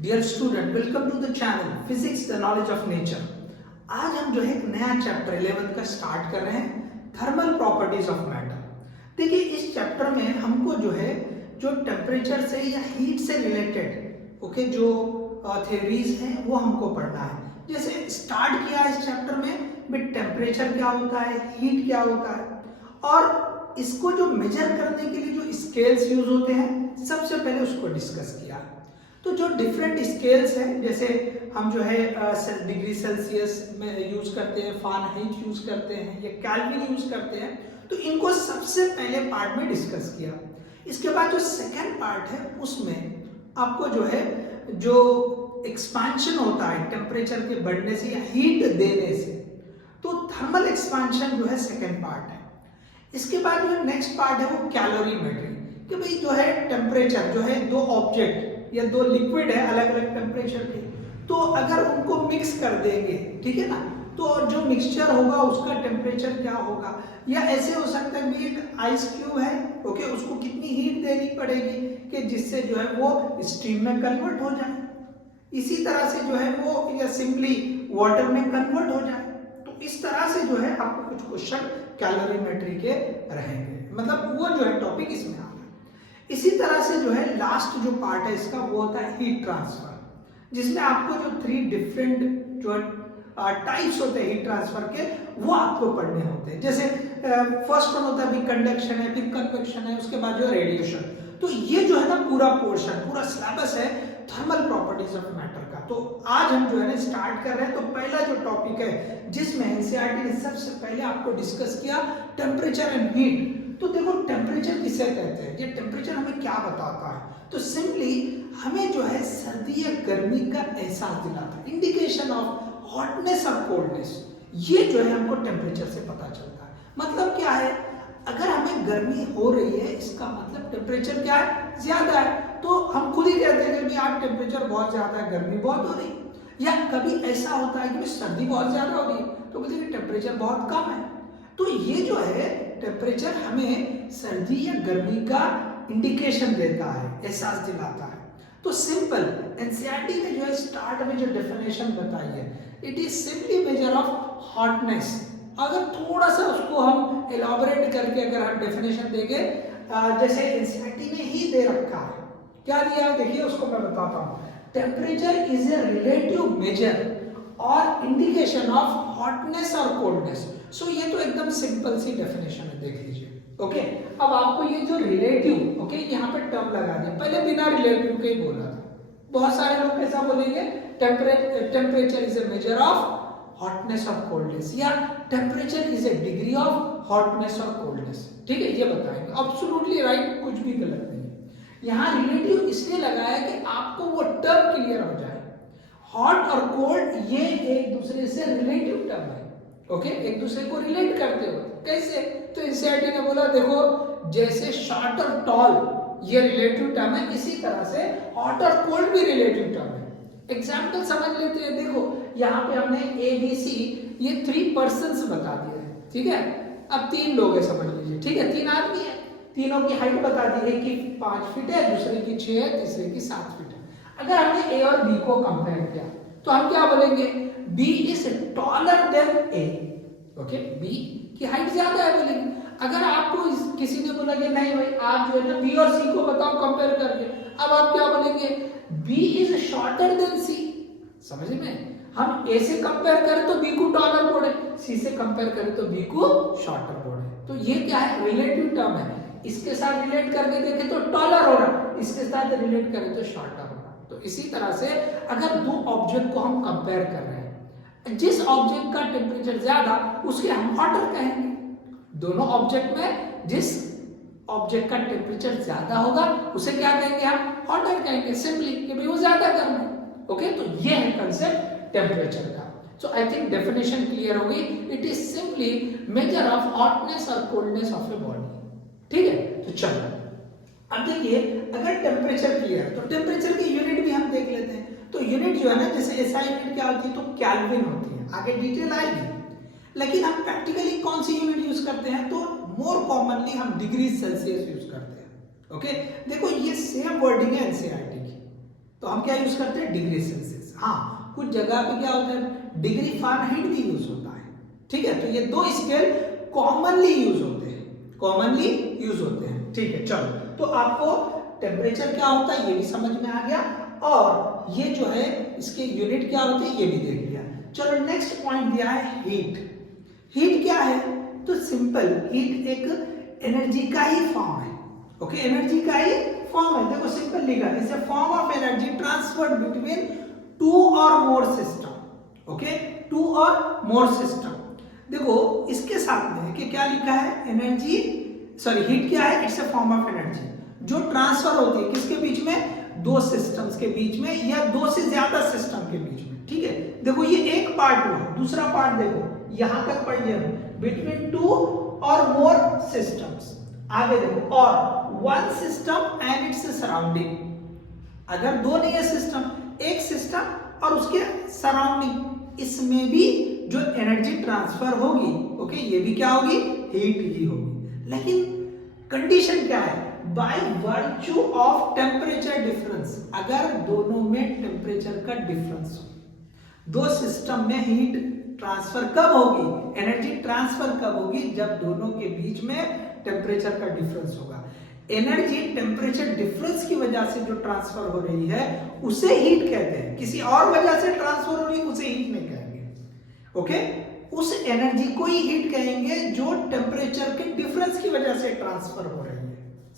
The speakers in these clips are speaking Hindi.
Dear student, welcome to the channel physics the knowledge of nature. आज हम जो है एक नया चैप्टर 11 का स्टार्ट कर रहे हैं, थर्मल प्रॉपर्टीज ऑफ मैटर। देखिए, इस चैप्टर में हमको जो है जो टेम्परेचर से या हीट से रिलेटेड जो थ्योरीज हैं वो हमको पढ़ना है। जैसे स्टार्ट किया इस चैप्टर में टेम्परेचर क्या होता है, हीट क्या होता है, और इसको जो मेजर करने के लिए जो स्केल्स यूज होते हैं सबसे पहले उसको डिस्कस किया। तो जो डिफरेंट स्केल्स हैं, जैसे हम जो है डिग्री सेल्सियस में यूज करते हैं, फ़ारेनहाइट यूज करते हैं या केल्विन यूज करते हैं, तो इनको सबसे पहले पार्ट में डिस्कस किया। इसके बाद जो सेकेंड पार्ट है उसमें आपको जो है जो एक्सपांशन होता है टेम्परेचर के बढ़ने से या हीट देने से, तो थर्मल एक्सपांशन जो है सेकेंड पार्ट है। इसके बाद जो नेक्स्ट पार्ट है वो कैलोरीमेट्री, कि भाई जो है टेम्परेचर जो है दो ऑब्जेक्ट या दो लिक्विड है अलग अलग टेम्परेचर के, तो अगर उनको मिक्स कर देंगे, ठीक है ना, तो जो मिक्सचर होगा उसका टेम्परेचर क्या होगा। या ऐसे हो सकता है कि एक आइस क्यूब है, ओके, उसको कितनी हीट देनी पड़ेगी कि जिससे जो है वो स्टीम में कन्वर्ट हो जाए। इसी तरह से जो है वो या सिंपली वाटर में कन्वर्ट हो जाए। तो इस तरह से जो है आपको कुछ क्वेश्चन कैलोरीमेट्री के रहेंगे, मतलब वो जो है टॉपिक इसमें आता है। इसी तरह से जो है लास्ट जो पार्ट है इसका वो होता है हीट ट्रांसफर, जिसमें आपको जो 3 डिफरेंट जो टाइप्स होते हैं हीट ट्रांसफर के वो आपको पढ़ने होते हैं। जैसे फर्स्ट वन होता है कंडक्शन है, फिर कन्वेक्शन है, उसके बाद जो रेडिएशन। तो ये जो है ना पूरा पोर्शन, पूरा सिलेबस है थर्मल प्रॉपर्टीज ऑफ मैटर का। तो आज हम जो है ना स्टार्ट कर रहे हैं। तो पहला जो टॉपिक है जिसमें एनसीईआरटी ने सबसे पहले आपको डिस्कस किया टेम्परेचर एंड हीट। तो देखो, टेम्परेचर किसे कहते हैं, ये टेम्परेचर हमें क्या बताता है, तो सिंपली हमें जो है सर्दी या गर्मी का एहसास दिलाता है, इंडिकेशन ऑफ हॉटनेस और कोल्डनेस। ये जो है हमको टेम्परेचर से पता चलता है। मतलब क्या है, अगर हमें गर्मी हो रही है इसका मतलब टेम्परेचर क्या है, ज्यादा है। तो हम खुद ही कहते हैं कि आज टेम्परेचर बहुत ज्यादा है, गर्मी बहुत हो रही है। या कभी ऐसा होता है कि सर्दी बहुत ज्यादा हो रही है तो बोलते हैं कि टेम्परेचर बहुत कम है। तो ये जो है टेम्परेचर हमें सर्दी या गर्मी का इंडिकेशन देता है, एहसास दिलाता है। तो सिंपल एनसीईआरटी ने जो है स्टार्ट में जो डेफिनेशन बताई है, it is simply measure of hotness. अगर थोड़ा सा उसको हम एलॉबरेट करके अगर हम डेफिनेशन देंगे, जैसे एनसीईआरटी ने ही दे रखा है, क्या दिया है देखिए, उसको मैं बताता हूँ। Temperature is a relative major और इंडिकेशन ऑफ हॉटनेस और कोल्डनेस। सो ये तो एकदम सिंपल सी डेफिनेशन है, देख लीजिए। ओके, अब आपको ये जो रिलेटिव, ओके, यहाँ पे टर्म लगा दिया, पहले बिना रिलेटिव के ही बोला था। बहुत सारे लोग कैसा बोलेंगे, temperature is a measure of hotness और कोल्डनेस, या temperature is a degree of hotness और कोल्डनेस। ठीक है, ये बताएंगे। एब्सोल्युटली राइट, कुछ भी गलत नहीं है। यहाँ रिलेटिव इसलिए लगाया कि आपको वो टर्म क्लियर हो जाए। हॉट और कोल्ड ये एक दूसरे से रिलेटिव टर्म है, ओके, एक दूसरे को रिलेट करते हो। कैसे, तो एनसीईआरटी ने बोला देखो, जैसे शॉर्ट और टॉल ये रिलेटिव टर्म है, इसी तरह से हॉट और कोल्ड भी रिलेटिव टर्म है। एग्जाम्पल समझ लेते हैं। देखो, यहाँ पे हमने ए बी सी ये 3 पर्सन्स बता दिए हैं, ठीक है। अब 3 लोग है, समझ लीजिए, ठीक है, 3 आदमी है, तीनों की हाइट बता दी है कि 5 फीट है, दूसरे की 6 है, तीसरे की 7 फीट है। अगर हमने ए और बी को कंपेयर किया तो हम क्या बोलेंगे, B is taller than A, okay, B की हाइट ज्यादा है बोलेंगे। अगर आपको किसी ने बोला कि नहीं भाई आप जो है ना बी और सी को बताओ कंपेयर करके, अब आप क्या बोलेंगे, बी इज शॉर्टर देन सी। समझ में, हम ए से कंपेयर करें तो बी को टॉलर बोले, सी से कंपेयर करें तो बी को शॉर्टर बोले। तो ये क्या है, रिलेटिव टर्म है। इसके साथ रिलेट करके देखें तो टॉलर हो रहा, इसके साथ रिलेट करें तो शॉर्टर हो रहा। तो इसी तरह से अगर दो ऑब्जेक्ट को हम कंपेयर कर रहे हैं, जिस ऑब्जेक्ट का टेम्परेचर ज्यादा उसके हम हॉटर कहेंगे। दोनों ऑब्जेक्ट में जिस ऑब्जेक्ट का टेम्परेचर ज्यादा होगा उसे क्या कहेंगे, हम हॉटर कहेंगे, सिंपली कि भाई वो ज्यादा गर्म है। ओके, तो ये है कंसेप्ट टेम्परेचर का। सो आई थिंक डेफिनेशन क्लियर हो गई। It is simply measure of hotness और कोल्डनेस ऑफ ए बॉडी। ठीक है, तो चलो अब देखिए, अगर टेम्परेचर क्लियर है तो टेम्परेचर की यूनिट भी हम देख लेते हैं। तो यूनिट जो है ना, जैसे एसआई यूनिट क्या होती है, तो केल्विन होती है, आगे डिटेल आएगी। लेकिन हम प्रैक्टिकली कौन सी यूनिट यूज करते हैं, तो मोर कॉमनली हम डिग्री सेल्सियस यूज करते हैं। ओके, देखो ये सेम वर्डिंग है एनसीईआरटी की, तो हम क्या यूज करते हैं, डिग्री सेल्सियस। हाँ, कुछ जगह पे क्या होता है, डिग्री फ़ारेनहाइट भी यूज होता है। ठीक है, तो ये दो स्केल कॉमनली यूज होते हैं, कॉमनली यूज होते हैं। ठीक है, चलो, तो आपको टेम्परेचर क्या होता है ये भी समझ में आ गया, और ये जो है इसके यूनिट क्या होते हैं ये भी देख लिया। चलो, नेक्स्ट पॉइंट दिया है हीट। हीट क्या है, तो सिंपल, हीट एक एनर्जी का ही फॉर्म है। ओके, एनर्जी का ही फॉर्म है। देखो सिंपल लिखा है, it's a form of energy transferred between two और मोर सिस्टम। ओके, टू और मोर सिस्टम। देखो इसके साथ में कि क्या लिखा है, एनर्जी, सॉरी, हीट क्या है, it's a form of energy जो ट्रांसफर होती है किसके बीच में, दो सिस्टम्स के बीच में या दो से ज्यादा सिस्टम के बीच में। ठीक है, देखो ये एक पार्ट हुआ, दूसरा पार्ट देखो यहां तक पढ़ लिया, बिटवीन टू और मोर सिस्टम्स। आगे देखो, और one system and its surrounding. अगर दो नहीं है सिस्टम, एक सिस्टम और उसके सराउंडिंग, इसमें भी जो एनर्जी ट्रांसफर होगी, ओके, ये भी क्या होगी, हीट ही होगी। लेकिन कंडीशन क्या है, by virtue of temperature difference. अगर दोनों में टेम्परेचर का डिफरेंस हो, दो सिस्टम में हीट ट्रांसफर कब होगी, एनर्जी ट्रांसफर कब होगी, जब दोनों के बीच में टेम्परेचर का डिफरेंस होगा। एनर्जी टेम्परेचर डिफरेंस की वजह से जो ट्रांसफर हो रही है उसे हीट कहते हैं, किसी और वजह से ट्रांसफर हो रही है उसे हीट नहीं कहेंगे। ओके, उस एनर्जी को ही हीट कहेंगे जो टेम्परेचर के डिफरेंस की वजह से ट्रांसफर हो रही है।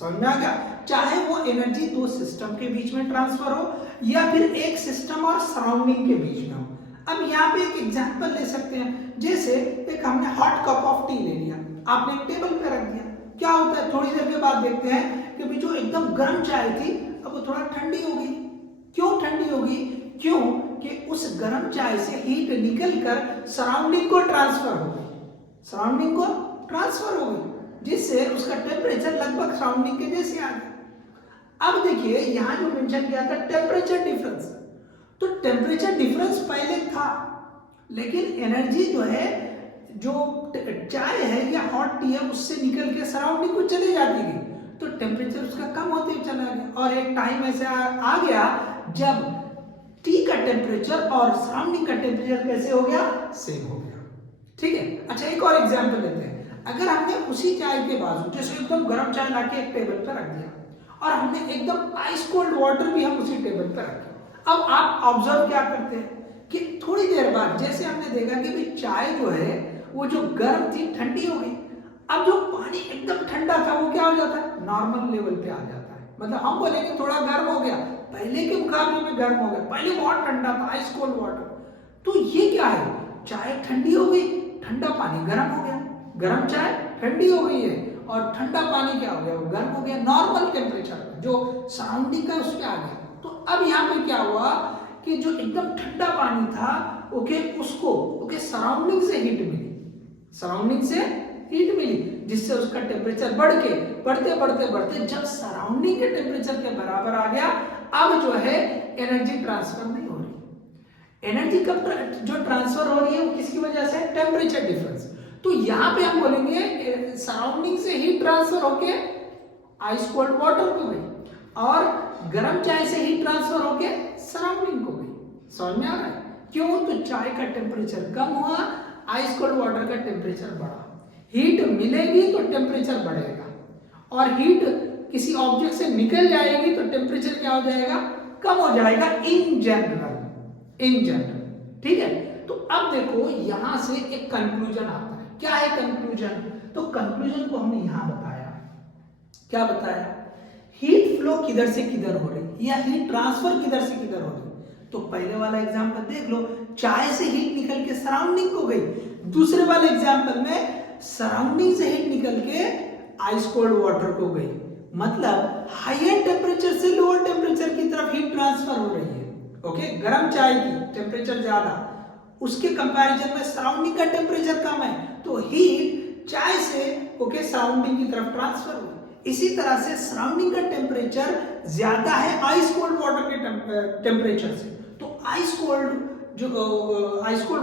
समझ में आ गया, चाहे वो एनर्जी दो सिस्टम के बीच में ट्रांसफर हो या फिर एक सिस्टम और सराउंडिंग के बीच में हो। अब यहाँ पे एक एग्जांपल ले सकते हैं, जैसे एक हमने हॉट कप ऑफ टी ले लिया, आपने एक टेबल पे रख दिया, क्या होता है, थोड़ी देर के बाद देखते हैं कि जो एकदम गर्म चाय थी अब वो थोड़ा ठंडी हो गई। क्यों ठंडी होगी, क्यों कि उस गर्म चाय से हीट निकलकर सराउंडिंग को ट्रांसफर हो गई, सराउंडिंग को ट्रांसफर हो गई, जिससे उसका टेम्परेचर लगभग सराउंडिंग के जैसे आ गया। अब देखिए यहां जो मेंशन किया था टेम्परेचर डिफरेंस, तो टेम्परेचर डिफरेंस पहले था, लेकिन एनर्जी जो है, जो चाय है या हॉट टी है, उससे निकल के सराउंडिंग को चली जाती थी, तो टेम्परेचर उसका कम होते चला गया। और एक टाइम ऐसा आ गया जब टी का टेम्परेचर और सराउंडिंग का टेम्परेचर कैसे हो गया, सेम हो गया। ठीक है, अच्छा एक और एग्जांपल लेते हैं। अगर हमने उसी चाय के बाजू जैसे एकदम गर्म चाय लाके एक टेबल पर रख दिया और हमने एकदम आइस कोल्ड वाटर भी हम उसी टेबल पर रखे, अब आप ऑब्जर्व क्या करते हैं कि थोड़ी देर बाद जैसे हमने देखा कि भाई चाय जो है वो जो गर्म थी ठंडी हो गई, अब जो पानी एकदम ठंडा था वो क्या हो जाता है, नॉर्मल लेवल पे आ जाता है। मतलब हम बोलेंगे थोड़ा गर्म हो गया, पहले के मुकाबले में गर्म हो गया, पहले बहुत ठंडा था, आइस कोल्ड वाटर। तो ये क्या है, चाय ठंडी हो गई, ठंडा पानी गर्म हो गया, गर्म चाय ठंडी हो गई है और ठंडा पानी क्या हो गया, वो गर्म हो गया, नॉर्मल टेम्परेचर जो सराउंडिंग का उस पर आ गया। तो अब यहाँ पे क्या हुआ कि जो एकदम ठंडा पानी था, ओके, उसको ओके सराउंडिंग से हीट मिली, सराउंडिंग से हीट मिली, जिससे उसका टेम्परेचर बढ़ के बढ़ते बढ़ते बढ़ते जब सराउंडिंग के टेम्परेचर के बराबर आ गया, अब जो है एनर्जी ट्रांसफर नहीं हो रही। एनर्जी कब जो ट्रांसफर हो रही है वो किसकी वजह से, टेम्परेचर डिफरेंस। तो यहाँ पे हम बोलेंगे सराउंडिंग से हीट ट्रांसफर होके आइस कोल्ड वाटर को गई और गर्म चाय से हीट ट्रांसफर होके सराउंडिंग को गई। समझ में आ रहा है, क्यों, तो चाय का टेम्परेचर कम हुआ, आइस कोल्ड वाटर का टेम्परेचर बढ़ा। हीट मिलेगी तो टेम्परेचर बढ़ेगा, और हीट किसी ऑब्जेक्ट से निकल जाएगी तो टेम्परेचर क्या हो जाएगा, कम हो जाएगा इन जनरल, इन जनरल। ठीक है, तो अब देखो यहां से एक कंक्लूजन आता है। क्या है कंक्लूजन, तो कंक्लूजन को हमने यहां बताया, क्या बताया, हीट फ्लो किधर से किधर हो रही या हीट ट्रांसफर किधर से किधर हो रही। तो पहले वाला एग्जांपल देख लो, चाय से हीट निकल के सराउंडिंग को गई, दूसरे वाले एग्जांपल में सराउंडिंग से हीट निकल के आइस कोल्ड वाटर को गई। मतलब हायर टेम्परेचर से लोअर टेम्परेचर की तरफ हीट ट्रांसफर हो रही है। ओके, गर्म चाय की टेम्परेचर ज्यादा, उसके कंपैरिजन में सराउंडिंग का टेम्परेचर कम है, तो हीट चाय से ओके सराउंडिंग की तरफ ट्रांसफर हुई। इसी तरह से सराउंडिंग का टेम्परेचर ज्यादा है आइस कोल्ड वाटर के टेम्परेचर से, तो आइस कोल्ड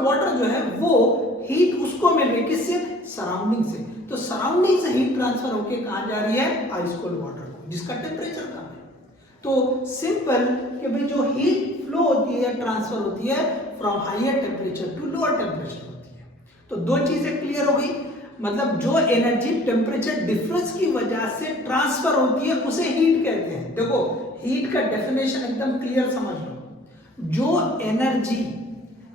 वाटर जो है वो हीट उसको मिल रही है, किससे, सराउंडिंग से। तो सराउंडिंग से हीट ट्रांसफर होके कहां जा रही है, आइस कोल्ड वाटर को, जिसका टेम्परेचर कम है। तो सिंपल कि भाई जो हीट फ्लो होती है, ट्रांसफर होती है from higher temperature to lower temperature होती है। तो दो चीजें क्लियर हो गई, मतलब जो एनर्जी टेम्परेचर डिफरेंस की वजह से ट्रांसफर होती है उसे हीट कहते हैं। देखो हीट का डेफिनेशन एकदम क्लियर समझ लो, जो एनर्जी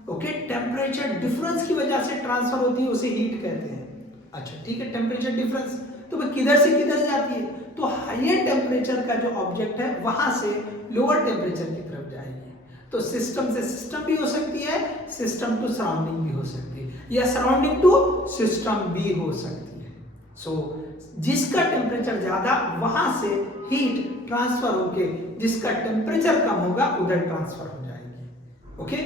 ओके टेम्परेचर डिफरेंस की वजह से ट्रांसफर होती है उसे हीट कहते हैं। अच्छा ठीक है, टेम्परेचर डिफरेंस तो वो किधर से किधर जाती है, तो हायर टेम्परेचर का जो ऑब्जेक्ट है वहां से लोअर टेम्परेचर की तरफ जाएगी। तो सिस्टम से सिस्टम भी हो सकती है, सिस्टम टू सराउंडिंग भी हो सकती है, या सराउंडिंग टू सिस्टम भी हो सकती है। सो जिसका टेम्परेचर ज्यादा वहां से हीट ट्रांसफर होके जिसका टेम्परेचर कम होगा उधर ट्रांसफर हो जाएगी। ओके,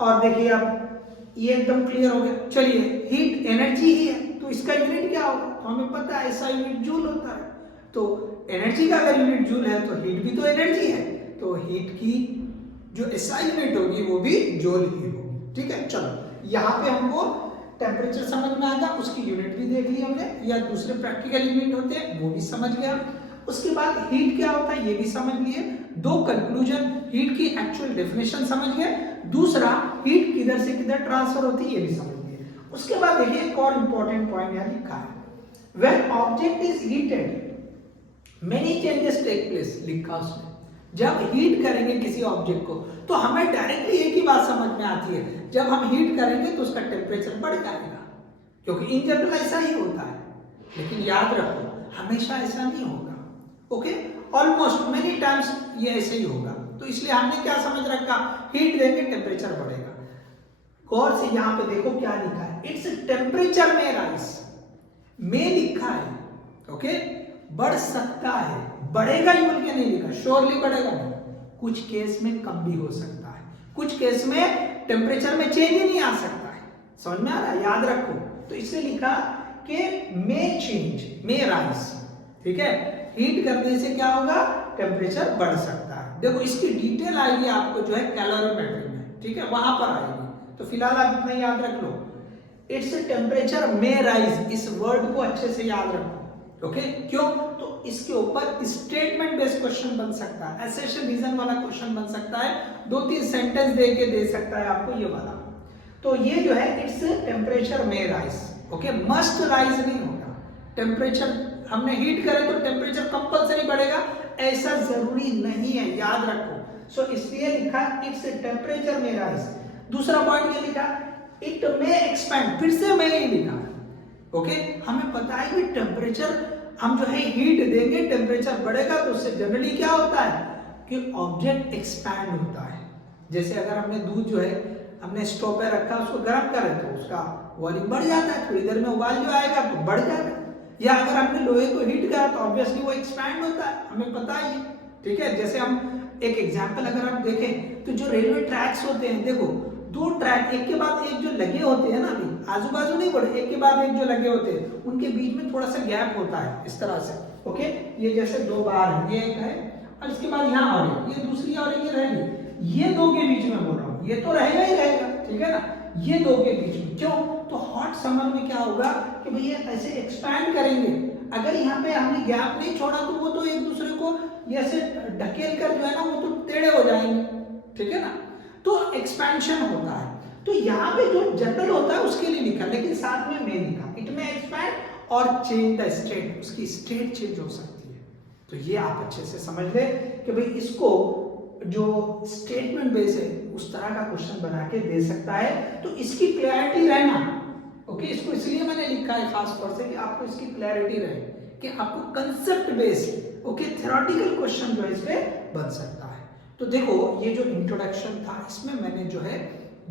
और देखिए अब ये एकदम क्लियर हो गया। चलिए हीट एनर्जी ही है तो इसका यूनिट क्या होगा, तो हमें पता है ऐसा यूनिट जूल होता है। तो एनर्जी का अगर यूनिट जूल है तो हीट भी तो एनर्जी है, तो हीट की जो एसआई यूनिट होगी वो भी जूल ही होगी। ठीक है, चलो यहाँ पे हमको टेम्परेचर समझ में आ गया, उसकी यूनिट भी देख ली हमने, या दूसरे प्रैक्टिकल यूनिट होते हैं वो भी समझ गया। उसके बाद हीट क्या होता है ये भी समझ लिए, दो कंक्लूजन, हीट की एक्चुअल डेफिनेशन समझ गए, दूसरा हीट किधर से किधर ट्रांसफर होती है ये भी समझ लिए। उसके बाद देखिए एक और इंपॉर्टेंट पॉइंट यहाँ लिखा है, when object is heated many changes take place, लिखा उसने। जब हीट करेंगे किसी ऑब्जेक्ट को तो हमें डायरेक्टली एक ही बात समझ में आती है, जब हम हीट करेंगे तो उसका टेम्परेचर बढ़ जाएगा, क्योंकि इन जनरल ऐसा ही होता है। लेकिन याद रखो हमेशा ऐसा नहीं होगा। ओके, ऑलमोस्ट मेनी टाइम्स ये ऐसे ही होगा। तो इसलिए हमने क्या समझ रखा, हीट देंगे टेम्परेचर बढ़ेगा। गौर से यहाँ पे देखो क्या लिखा है, इट्स टेम्परेचर में राइज में लिखा है। ओके, बढ़ सकता है, बढ़ेगा ही बोल के नहीं लिखा, श्योरली बढ़ेगा नहीं, कुछ केस में कम भी हो सकता है, कुछ केस में टेम्परेचर में चेंज ही नहीं आ सकता है। समझ में आ रहा है, याद रखो। तो इसलिए लिखा कि मे चेंज, मे राइज। ठीक है, हीट करने से क्या होगा, टेम्परेचर बढ़ सकता है। देखो इसकी डिटेल आएगी आपको जो है कैलोरीमेट्री में, ठीक है, वहां पर आएगी। तो फिलहाल आप इतना याद रख लो, इट्स टेम्परेचर मे राइज, इस वर्ड को अच्छे से याद रखो। ओके, क्यों, तो इसके ऊपर स्टेटमेंट बेस्ड क्वेश्चन बन सकता है, एसेशन रीजन वाला क्वेश्चन बन सकता है, 2-3 सेंटेंस दे के दे सकता है आपको ये वाला। तो ये जो है its temperature may rise, okay, must rise नहीं होगा। टेम्परेचर हमने हीट करे तो टेम्परेचर कंपल्सरी बढ़ेगा ऐसा जरूरी नहीं है, याद रखो। सो इसलिए लिखा इट्स टेम्परेचर मे राइज। दूसरा पॉइंट ये लिखा इट मे एक्सपैंड, फिर से मैं ही लिखा। ओके, हमें पता है कि टेम्परेचर हम जो है हीट देंगे टेम्परेचर बढ़ेगा, तो उससे जनरली क्या होता है कि ऑब्जेक्ट एक्सपैंड होता है। जैसे अगर हमने दूध जो है हमने स्टोव पे रखा, उसको गर्म करें तो उसका वॉल्यूम बढ़ जाता है, थोड़ी देर में उबाल जो आएगा तो बढ़ जाएगा। या अगर हमने लोहे को हीट करा तो ऑब्वियसली वो एक्सपैंड होता है, हमें पता ही है। ठीक है, जैसे हम एक एग्जांपल अगर आप देखें तो जो रेलवे ट्रैक्स होते हैं, देखो 2 ट्रैक एक के बाद एक जो लगे होते हैं ना, अभी आजू बाजू नहीं बढ़े, एक के बाद एक जो लगे होते हैं उनके बीच में थोड़ा सा गैप होता है इस तरह से। ओके, ये जैसे 2 बार है, ये एक है और इसके बाद यहाँ और ये दूसरी और ये रहेगी, ये 2 के बीच में बोल रहा हूँ, ये तो रहेगा ही रहेगा। ठीक है ना, ये 2 के बीच में, क्यों, तो हॉट समर में क्या होगा कि भैया ऐसे एक्सपैंड करेंगे, अगर यहाँ पे हमने गैप नहीं छोड़ा तो वो तो एक दूसरे को ये ऐसे ढकेल कर जो है ना वो तो टेढ़े हो जाएंगे। ठीक है ना, तो एक्सपेंशन होता है। तो यहाँ पे जो जनरल होता है उसके लिए लिखा, लेकिन साथ में मैं लिखा इट में एक्सपैंड और चेंज द स्टेट, उसकी स्टेट चेंज हो सकती है। तो ये आप अच्छे से समझ ले कि भाई इसको जो स्टेटमेंट बेस है उस तरह का क्वेश्चन बना के दे सकता है। तो इसकी क्लैरिटी रहना, ओके, इसको इसलिए मैंने लिखा है खास तौर से कि आपको इसकी क्लैरिटी रहे कि आपको concept based okay theoretical question जो है इस पे बन सकता है। तो देखो ये जो इंट्रोडक्शन था इसमें मैंने जो है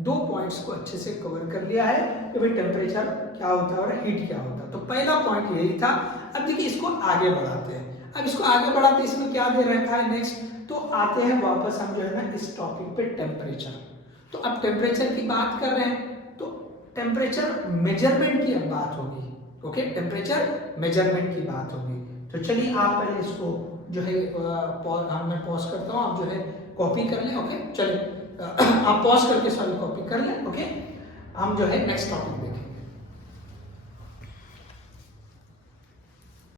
2 पॉइंट्स को अच्छे से कवर कर लिया है कि भाई टेम्परेचर क्या होता है और हीट क्या होता है। तो पहला पॉइंट यही था। अब देखिए इसको आगे बढ़ाते हैं। अब इसको आगे बढ़ाते इसमें क्या दे रखा है नेक्स्ट, तो आते हैं वापस हम जो है ना इस टॉपिक पे टेम्परेचर। तो अब टेम्परेचर की बात कर रहे हैं तो टेम्परेचर मेजरमेंट की अब बात होगी। ओके, टेम्परेचर मेजरमेंट की बात होगी। तो चलिए आप पहले इसको जो है मैं पॉज करता हूँ, आप जो है कॉपी कर लें। ओके, चलिए आप पॉज करके सॉरी कॉपी कर लें। ओके, हम जो है नेक्स्ट टॉपिक देखें।